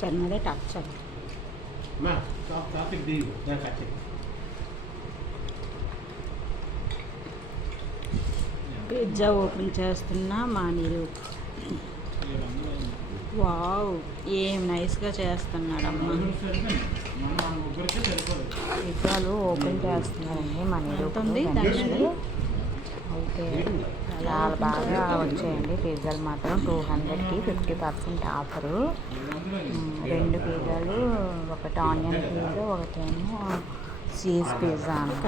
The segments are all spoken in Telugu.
చిన్నదే టచ్ పిజ్జా ఓపెన్ చేస్తున్నా మా నీరు. వావ్, ఏం నైస్గా చేస్తున్నాడమ్మా. పిజ్జాలు ఓపెన్ చేస్తున్నారండి మా నీరు. అయితే చాలా బాగా వచ్చాయండి పిజ్జాలు మాత్రం. 200కి 50% ఆఫరు. 2 పిజ్జాలు, ఒకటి ఆనియన్ పిజ్జా, ఒకటేమో చీజ్ పిజ్జా అనమాట.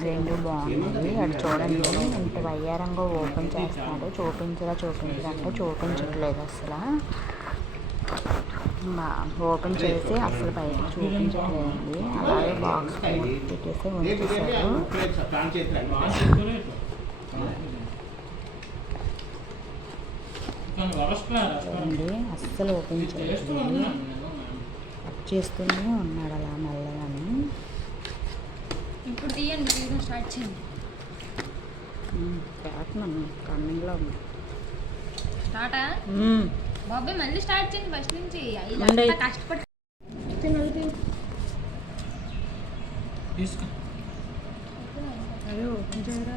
2 బాగున్నాయి. అది చూడండి ఇంత వయ్యారంగా ఓపెన్ చేస్తున్నాడు. చూపించడంటే చూపించట్లేదు అసలు. ఓపెన్ చేసి అసలు బయటకు చూపించట్లేదండి. అలాగే బాక్స్ పెట్టేసి ఉంచేసారు. చూడండి అస్సలు ఓపెన్ చేయట్లేదు. కట్ చేస్తూనే ఉన్నాడు అలా మెల్లగానే. ఇప్పుడు తీయండి, తీయడం స్టార్ట్ చేయండి. పెట్టినాను కన్నింగ్లో ఉంది. స్టార్టా బాబాయ్? మళ్ళీ స్టార్ట్ చేయండి ఫస్ట్ నుంచి. కష్టపడి అదే ఓపెన్ చేయరా,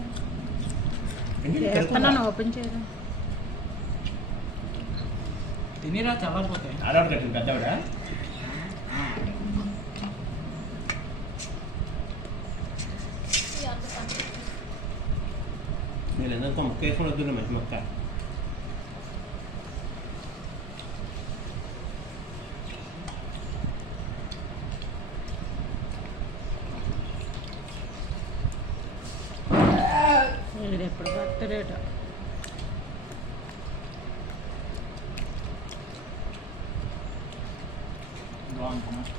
చేస్తున్నాను. ఓపెన్ చేయరా, తినిరా చల్లారిపోతాయి. పెద్దవిడా నేను ఎంతో ముక్క వేసుకుని వద్దున్నా మంచి మొక్క. ఎప్పుడు పట్టరేట. బాగుంది.